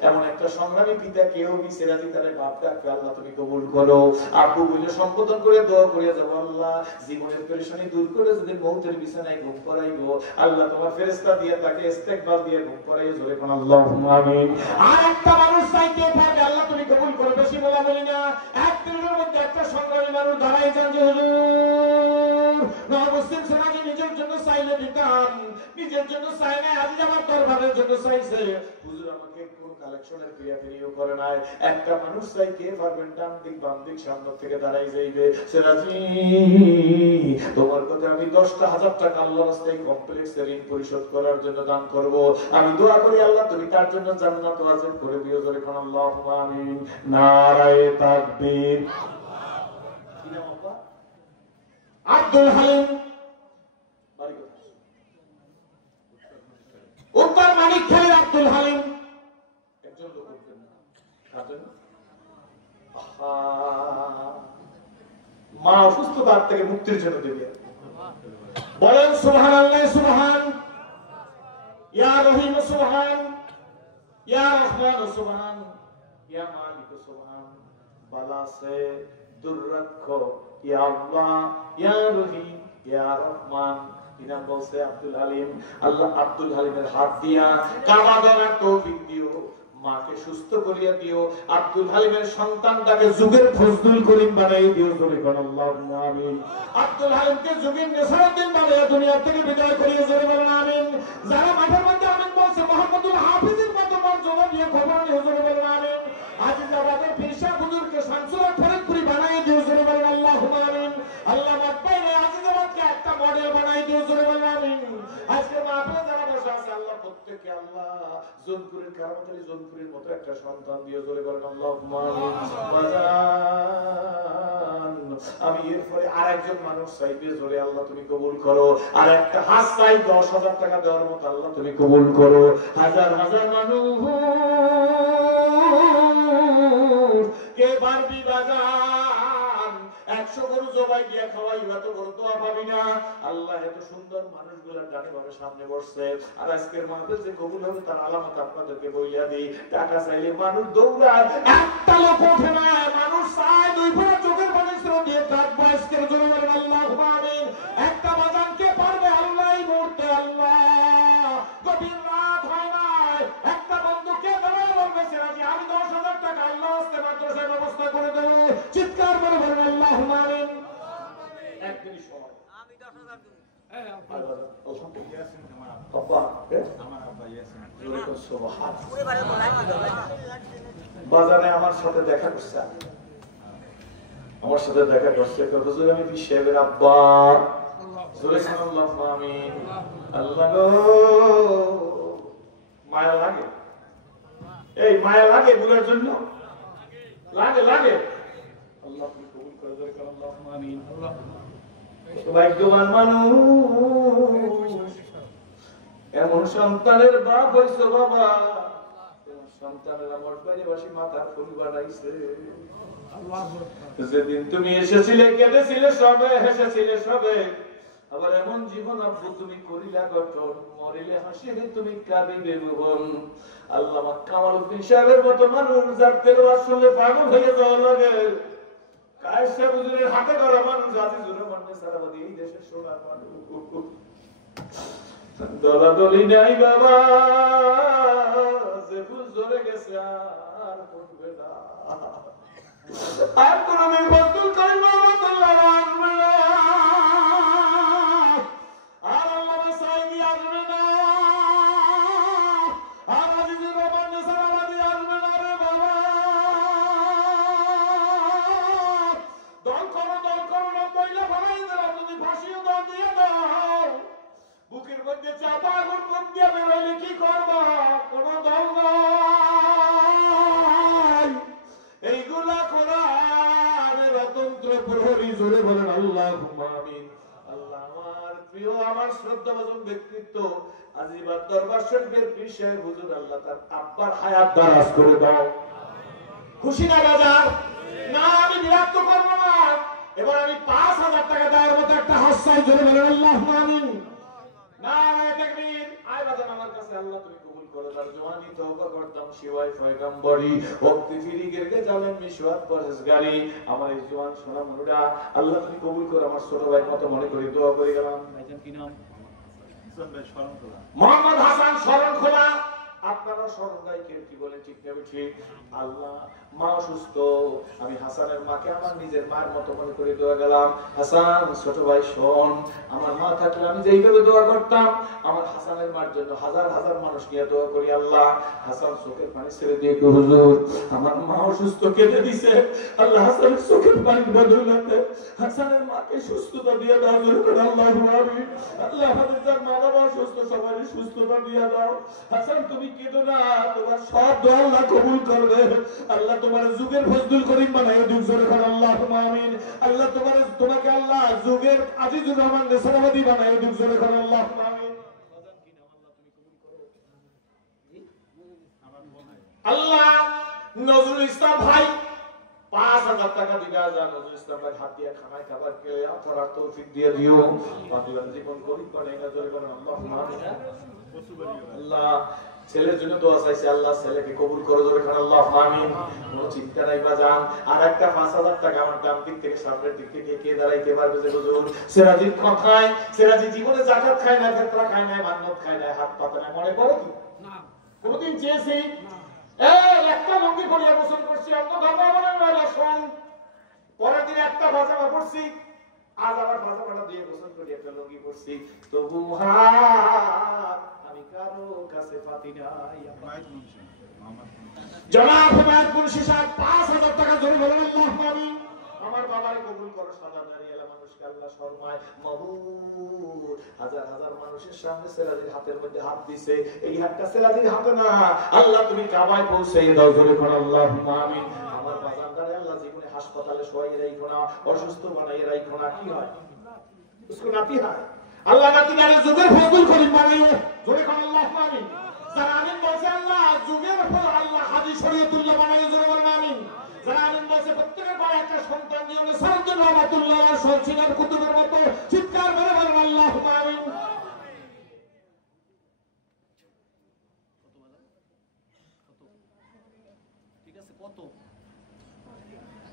এমন একটা সংগ্রামী পিতা কেউ মিছে রাজি তারে বাপ ডাকবে, আল্লাহ তুমি কবুল করো। আব্বু বলে সম্বোধন করে দোয়া করিয়া যাব, আল্লাহ জীবনের পেরেশানি দূর করে যদি মৌতের বিছানায় ঘুম পড়াইবো, আল্লাহ তোমার ফেরেশতা দিয়ে তাকে ইস্তেকবাল দিয়ে ঘুম পড়াইও, জোরে কোন আল্লাহুম্মা আমিন। আরেকটা মানুষ চাইতে পারবে, আল্লাহ তুমি কবুল করো। বেশি বলা বলি না, এক দিনের মধ্যে একটা সংগ্রামী মানুষ দাঁড়াই যান যে হুজুর না মুসলিম সমাজে নিজের জন্য চাইলে দিতাম, নিজের জন্য চাই না, আজ আমার দরবারের জন্য চাইছে। হুজুর আমাকে কোন কালেকশনের ক্রিয়াফেরিও করে নাই। একটা মানুষ চাই, কে পারবেন ডান দিক বাম দিক সামনে থেকে দাঁড়াই যাইবে, সেরাজি তোমার কথা আমি 10,000 টাকা আল্লাহর রাস্তায় কমপ্লেক্সে ঋণ পরিশোধ করার জন্য দান করব। আমি দোয়া করি আল্লাহ তুমি তার জন্য জান্নাত ওয়াজিব করে দিও, জোরে কোন আল্লাহুম্মা আমিন। নারায়ে তাকবীর। কি নাম আপা? আব্দুল হালিম, বাড়ি কোথায়? উত্তর মানিকখালী। আব্দুল হালিম একজন লোক বলতেন না, কার জন্য? মা অসুস্থ, তার থেকে মুক্তির জন্য দেবে। বলেন সুবহানাল্লাহ, সুবহান, ইয়া রহিম সুবহান, ইয়া রহমান সুবহান, ইয়া মালিক সুবহান। বালা সে দূর রাখো ইয়া আল্লাহ, ইয়া রহিম, ইয়া রহমান। ইনাম বলছে আব্দুল হালিম, আল্লাহ আব্দুল হালিমের হাত দিয়া কাবা গড়ার তৌফিক দিও, মাকে সুস্থ করিয়া দিও, আব্দুল হালিমের সন্তানটাকে যুগের ফজলুল করিম বানাই দিও, জোরে কোন আল্লাহুম্মা আমিন। আব্দুল হালিমকে যুগের নেসারউদ্দিন বানাইয়া দুনিয়া থেকে বিদায় করিয়া, জোরে বলেন আমিন। যারা মাঠের মধ্যে আমিন বলছে, মুহাম্মদুল হাফিজের মতো মর্যাদা দিয়ে খবর নিয়ে, জোরে বলেন আমিন। আজিজাবাদের পীরশাহ হুজুরকে শামসুল হক ফরিদপুরি বানাই দিও, জোরে বলেন আল্লাহুম্মা আমিন। আল্লাহ মাকবাইনে আজিজাবাদকে একটা মডেল বানাই দিও, জোরে বলেন আমিন। আজকে মাহফিলে যারা বসে আছে, আল্লাহ প্রত্যেককে আল্লাহ জোনপুরের কারামতলী জোনপুরের মতো একটা সন্তান দিও, জোরে বলেন আল্লাহুম্মা আমিন। আমি এরপরে আরেকজন মানুষ চাইবে, জোরে আল্লাহ তুমি কবুল করো। আর একটা হাত চাই 10,000 টাকা দেওয়ার মতো, আল্লাহ তুমি কবুল করো। হাজার হাজার মানুষ কে পারবি বাজান, 100 গরু জবাই দিয়া খাওয়াই, এত বড় দোয়া পাবি না। আল্লাহ এত সুন্দর মানুষগুলা ডানে বামে সামনে বসছে। আর আজকের মাহফিল যে কবুল হবে তার আলামত আপনাদেরকে বইলা দিই। টাকা চাইলে মানুষ দৌড়ায়, একটা লোক ওঠে না। মানুষ চায়, দুই ফোঁটা চোখের পানি ছেড়ে দিয়ে কাঁদবো। আজকের জন্য বলেন আল্লাহুম্মা আমিন। একটা বাজান কে পারবে? আল্লাহ এই মুহূর্তে, আল্লাহ গভীর রাত হয় না, একটা বন্ধু কে দেবে বলবে সেরাজি আমি 10,000 টাকা আল্লাহ হস্তে মাদ্রাসার ব্যবস্থা করে দেবো। চিৎকার করে বলেন আল্লাহুম্মা আমিন। একদিনই সময় আমি 10,000 দেব। বাজারে আমার সাথে দেখা করছে, আমার সাথে দেখা করছে, হুজুর আমি পীর সাহেবের আব্বা। আমিন। আল্লাহ গো, মায়া লাগে, এই মায়া লাগে বুলার জন্য, লাগে লাগে। আল্লাহ আপনি কবুল করে দেন, আল্লাহুম্মা আমিন। ভাগ্যবান মানুষ, এমন সন্তানের বাপ হইছো বাবা, সন্তানের আমার বাইরে বসে মাথার ফুল বানাইছে। যেদিন তুমি এসেছিলে কেঁদেছিলে সবে, হেসেছিলে সবে, আবার এমন জীবন আব্বু তুমি করিলা গঠন, মরিলে হাসিবে তুমি কাঁদিবে ভুবন। আল্লামা কামালউদ্দিন সাহেবের মতো মানুষ যার তেলাওয়াত শুনলে পাগল হয়ে যাওয়া লাগে, কায়েসা হুজুরের হাতে গড়া মানুষ, আজিজুর রহমান নেসারাবাদী এই দেশের সোনার মানুষ। দলাদলি নাই বাবা, যে ফুল ঝরে গেছে আর ফুটবে না, আর কোনদিন বদল করবে রহমাতুল্লাহ আসবে না, আর আল্লাহ সাইদি আসবে না, আর আজিজুর রহমান নেসারাবাদী আসবে না রে বাবা। দল করো না, মহিলা বানাই দাও, তুমি ফাঁসিও দাও, দিয়ে দাও, বুকের মধ্যে চাপা আগুন মুখ দিয়ে বেরোইলে কি করবা? কোন দল নাই, এইগুলা কোরআনের অতন্ত্র প্রহরী, জোরে বলেন আল্লাহুম্মা আমিন। আল্লাহ আমার প্রিয়, আমার শ্রদ্ধাভাজন ব্যক্তিত্ব আজিবাদ দরবার শরীফের পীর সাহেব হুজুর, আল্লাহ তার আব্বার হায়াত দারাজ করে দাও। খুশি না বাজার? না, আমি বিরক্ত করবো না। এবার আমি 5,000 টাকা দেওয়ার মতো একটা হাত চাই, জোরে বলেন আল্লাহুম্মা আমিন। আছে আল্লাহ তুমি কবুল করো তার জওয়ানি তওবা করতাম শিওয়ায় পয়গম্বরি ভক্তি ফিরি গেরগে জালেন মিশওয়াত পরহেজগারি আমার এই জওয়ান সোনা মনুরা আল্লাহ তুমি কবুল করো আমার ছোট ভাই কত মনে করি দোয়া করে গেলাম ভাইজান কি নাম মোহাম্মদ হাসান শরণখোলা আপনারা স্মরণদায়ী কি বলে ঠিক নেবে ঠিক আল্লাহ মা অসুস্থ আমি হাসানের মাকে আমার নিজের মায়ের মতো মনে করে দোয়া গেলাম হাসান ছোট ভাই শোন আমার মা থাকলে আমি যেইভাবে দোয়া করতাম আমার হাসানের মার জন্য হাজার হাজার মানুষ নিয়ে দোয়া করি আল্লাহ হাসান চোখের পানি ছেড়ে দিয়ে হুজুর আমার মা অসুস্থ কেঁদে দিছে আল্লাহ হাসানের চোখের পানি বদলাতে হাসানের মাকে সুস্থতা দিয়ে দাও করে আল্লাহ আমিন আল্লাহ আমাদের যার মা বাবা অসুস্থ সবাই সুস্থতা দিয়ে দাও হাসান তুমি কেঁদো না তোমার সব দোয়া আল্লাহ কবুল করবে আল্লাহ তোমার যুগের ফজলুল করিম বানায় দিক জোরে করে আল্লাহুম্মা আমিন আল্লাহ তোমাকে আল্লাহ যুগের আজিজুর রহমান নেসারাবাদী বানায় দিক জোরে করে আল্লাহুম্মা আমিন আল্লাহ নজরুল ইসলাম ভাই 5000 টাকা দিবে আজান নজরুল ইসলাম ভাই হাত দিয়ে খানায় খাবার খেয়ে আপনার তৌফিক দিয়ে দিও পাতিলাম জীবন করি করে না জোরে করে আল্লাহুম্মা আমিন আল্লাহ ছেলের জন্য দোয়া চাইছি আল্লাহ ছেলেকে কবুল করে দেবে কারণ আল্লাহুম্মা আমিন কোনো চিন্তা নাই বাজান আর একটা 5000 টাকা আমার ডান দিক থেকে সামনের দিক থেকে কে দাঁড়াইতে পারবে যে হুজুর সিরাজির কথায় সিরাজি জীবনে যাকাত খায় না ফিতরা খায় না মান্নত খায় না হাত পাতা না মনে পড়ে কি না কোনদিন চেয়েছি এই একটা লঙ্গি পরিয়া গোসল করছি অন্য ধর্ম মনে না শোন পরের দিন একটা ভাজামা পড়ছি আজ আবার ভাজামাটা দিয়ে গোসল করি একটা লঙ্গি পড়ছি তবু আমি কারো কাছে পাতি নাই জনাব হুমায়ুন মুন্সি সাহেব 5000 টাকা জোরে বলেন আল্লাহুম্মা আমিন আমার বাবারে কবুল করো সাদা দাঁড়িয়েলা মানুষকে আল্লাহ শর্মায় মাবুদ হাজার হাজার মানুষের সামনে সেরাজির হাতের মধ্যে হাত দিছে এই হাতটা সেরাজির হাতে না আল্লাহ তুমি কাবায় পৌঁছে দাও জোরে বলেন আল্লাহুম্মা আমিন আমার বাজানদারে আল্লাহ জীবনে হাসপাতালে শোয়াই রাখো না অসুস্থ বানাই রাখো না কি হয় उसको नाती है আল্লাহ নাতি নারী যুগের ফজল করিম বানাইও জোরে কোন আল্লাহুম্মা আমিন যারা আমিন বলছে আল্লাহ যুগের ফল আল্লাহ হাদি শরীয়তুল্লাহ বানাইও জোরে বলেন আমিন যারা আমিন বলছে প্রত্যেকের বাড়ি একটা সন্তান দিও না সারদুল রহমাতুল্লাহ আলাইহি সলছিনার কুতুবের মতো চিৎকার করে বলেন আল্লাহুম্মা আমিন ঠিক আছে কত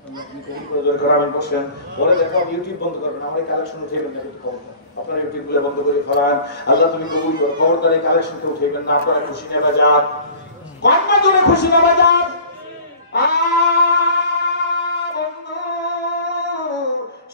আল্লাহ তুমি কবুল করে জোরে করে আমিন বসেন পরে দেখো ইউটিউব বন্ধ করবেন আমার কালেকশন উঠাইবেন না কিন্তু খবর আপনার ইউটিউব গুলো বন্ধ করে ফেলান আল্লাহ তুমি কবুল করো খবরদার এই কালেকশনকে উঠাইবেন না আপনারা খুশি নেবে যান কত জোরে খুশি নেবে যান